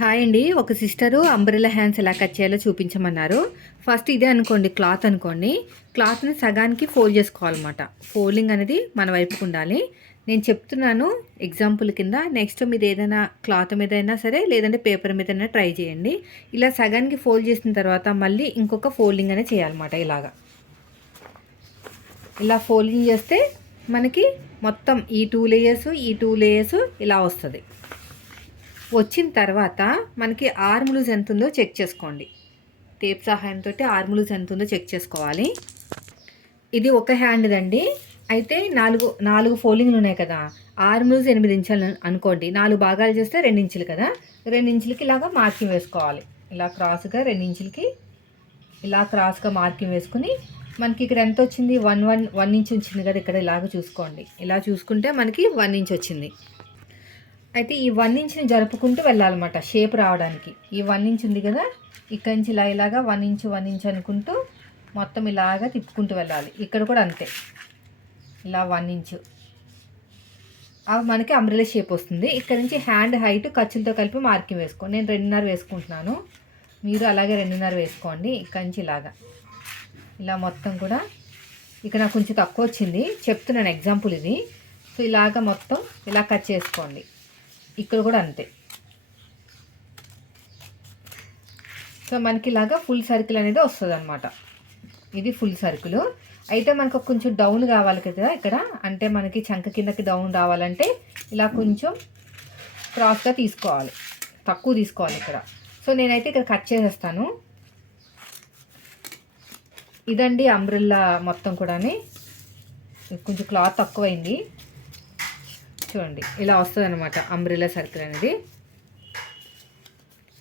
Hi అండి. ఒక sister umbrella hands ఎలా కట్ చేయాలో చూపించమన్నారు. ఫస్ట్ ఇదే అనుకోండి క్లాత్ అనుకోండి. క్లాత్ని సగానికి ఫోల్డ్ చేసుకోవాలన్నమాట. ఫోల్డింగ్ అనేది మన వైపుకు ఉండాలి. నేను చెప్తున్నాను ఎగ్జాంపుల్ కింద. నెక్స్ట్ మీరు ఏదైనా క్లాత్ మీద అయినా సరే లేదంటే పేపర్ మీద అయినా ట్రై చేయండి. ఇలా సగానికి ఫోల్డ్ చేసిన తర్వాత మళ్ళీ ఇంకొక ఫోల్డింగ్ అనేది చేయాలన్నమాట ఇలాగా. ఇలా ఫోల్డింగ్ చేస్తే మనకి మొత్తం ఈ టూ లేయర్స్ ఈ టూ లేయర్స్ ఇలా వస్తుంది. వచ్చిన తర్వాత మనకి ఆర్మ్ లూజ్ ఎంత ఉందో చెక్ చేసుకోండి. టేప్ సహాయంతో ఆర్మ్ లూజ్ ఎంత ఉందో చెక్ చేసుకోవాలి. ఇది ఒక హ్యాండ్దండి అయితే నాలుగు నాలుగు ఫోల్డింగ్లు ఉన్నాయి కదా. ఆర్మ్ ఎనిమిది ఇంచులు అనుకోండి. నాలుగు భాగాలు చేస్తే రెండు ఇంచులు కదా. రెండు ఇంచులకి ఇలాగా మార్కింగ్ వేసుకోవాలి. ఇలా క్రాస్గా రెండు ఇంచులకి ఇలా క్రాస్గా మార్కింగ్ వేసుకుని మనకి ఇక్కడ ఎంత వచ్చింది? వన్ వన్ వన్ ఇంచ్ వచ్చింది కదా ఇక్కడ ఇలాగ చూసుకోండి. ఇలా చూసుకుంటే మనకి వన్ ఇంచ్ వచ్చింది. అయితే ఈ వన్ ఇంచ్ని జరుపుకుంటూ వెళ్ళాలన్నమాట షేప్ రావడానికి. ఈ వన్ ఇంచ్ ఉంది కదా ఇక్కడి నుంచి ఇలా ఇలాగా వన్ ఇంచ్ వన్ ఇంచ్ అనుకుంటూ మొత్తం ఇలాగా తిప్పుకుంటూ వెళ్ళాలి. ఇక్కడ కూడా అంతే. ఇలా వన్ ఇంచు అవి మనకి అంబ్రెలా షేప్ వస్తుంది. ఇక్కడ నుంచి హ్యాండ్ హైట్ ఖర్చులతో కలిపి మార్కింగ్ వేసుకోండి నేను రెండున్నర వేసుకుంటున్నాను. మీరు అలాగే రెండున్నర వేసుకోండి. ఇక్కడి నుంచి ఇలాగా. ఇలా మొత్తం కూడా. ఇక్కడ నాకు కొంచెం తక్కువ వచ్చింది. చెప్తున్నాను ఎగ్జాంపుల్ ఇది. సో ఇలాగ మొత్తం ఇలా కట్ చేసుకోండి. ఇక్కడ కూడా అంతే. సో మనకి ఇలాగా ఫుల్ సర్కిల్ అనేది వస్తుంది అనమాట ఇది ఫుల్ సర్కిల్. అయితే మనకు కొంచెం డౌన్ కావాలి కదా ఇక్కడ. అంటే మనకి చంక కిందకి డౌన్ రావాలంటే ఇలా కొంచెం క్రాస్గా తీసుకోవాలి. తక్కువ తీసుకోవాలి ఇక్కడ. సో నేనైతే ఇక్కడ కట్ చేసేస్తాను. ఇదండి అంబ్రిల్లా మొత్తం కూడా కొంచెం క్లాత్ తక్కువైంది. చూడండి ఇలా వస్తుంది అనమాట అంబ్రిలా సర్కిల్ అనేది.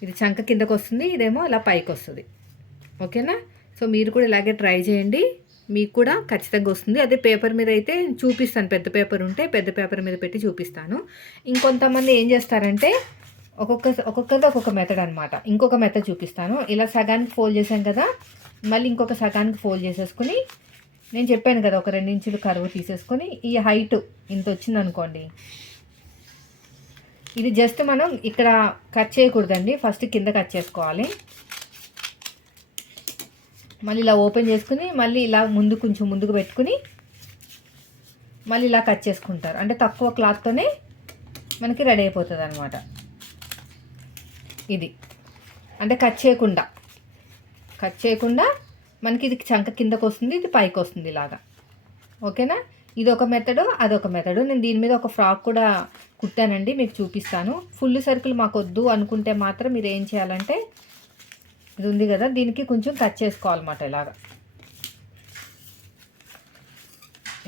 ఇది చంక కిందకు వస్తుంది ఇదేమో ఇలా పైకి వస్తుంది ఓకేనా? సో మీరు కూడా ఇలాగే ట్రై చేయండి. మీకు కూడా ఖచ్చితంగా వస్తుంది. అదే పేపర్ మీద అయితే చూపిస్తాను. పెద్ద పేపర్ ఉంటే పెద్ద పేపర్ మీద పెట్టి చూపిస్తాను. ఇంకొంతమంది ఏం చేస్తారంటే ఒక్కొక్క ఒక్కొక్కది ఒక్కొక్క మెథడ్ అనమాట ఇంకొక మెథడ్ చూపిస్తాను. ఇలా సగానికి ఫోల్డ్ చేసాం కదా మళ్ళీ ఇంకొక సగానికి ఫోల్డ్ చేసేసుకుని నేను చెప్పాను కదా ఒక రెండు ఇంచులు కరువు తీసేసుకొని ఈ హైట్ ఇంత వచ్చింది అనుకోండి ఇది జస్ట్ మనం ఇక్కడ కట్ చేయకూడదండి ఫస్ట్ కింద కట్ చేసుకోవాలి. మళ్ళీ ఇలా ఓపెన్ చేసుకుని మళ్ళీ ఇలా ముందు కొంచెం ముందుకు పెట్టుకుని మళ్ళీ ఇలా కట్ చేసుకుంటారు. అంటే తక్కువ క్లాత్తోనే మనకి రెడీ అయిపోతుంది అనమాట ఇది. అంటే కట్ చేయకుండా. కట్ చేయకుండా మనకి ఇది చంక కిందకు వస్తుంది ఇది పైకి వస్తుంది ఇలాగా. ఓకేనా? ఇది ఒక మెథడు అదొక మెథడు నేను దీని మీద ఒక ఫ్రాక్ కూడా కుట్టానండి మీకు చూపిస్తాను. ఫుల్ సర్కిల్ మాకు వద్దు అనుకుంటే మాత్రం మీరు ఏం చేయాలంటే ఇది ఉంది కదా దీనికి కొంచెం కట్ చేసుకోవాలన్నమాట ఇలాగా.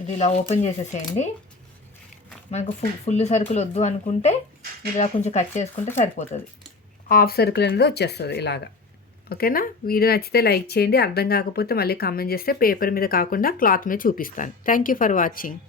ఇది ఇలా ఓపెన్ చేసేసేయండి. మనకు ఫుల్ ఫుల్ సర్కిల్ వద్దు అనుకుంటే ఇలా కొంచెం కట్ చేసుకుంటే సరిపోతుంది. హాఫ్ సర్కిల్ అనేది వచ్చేస్తుంది ఇలాగా. ఓకేనా? వీడియో నచ్చితే లైక్ చేయండి. అర్థం కాకపోతే మళ్ళీ కామెంట్ చేస్తే పేపర్ మీద కాకుండా క్లాత్ మీద చూపిస్తాను. Thank you for watching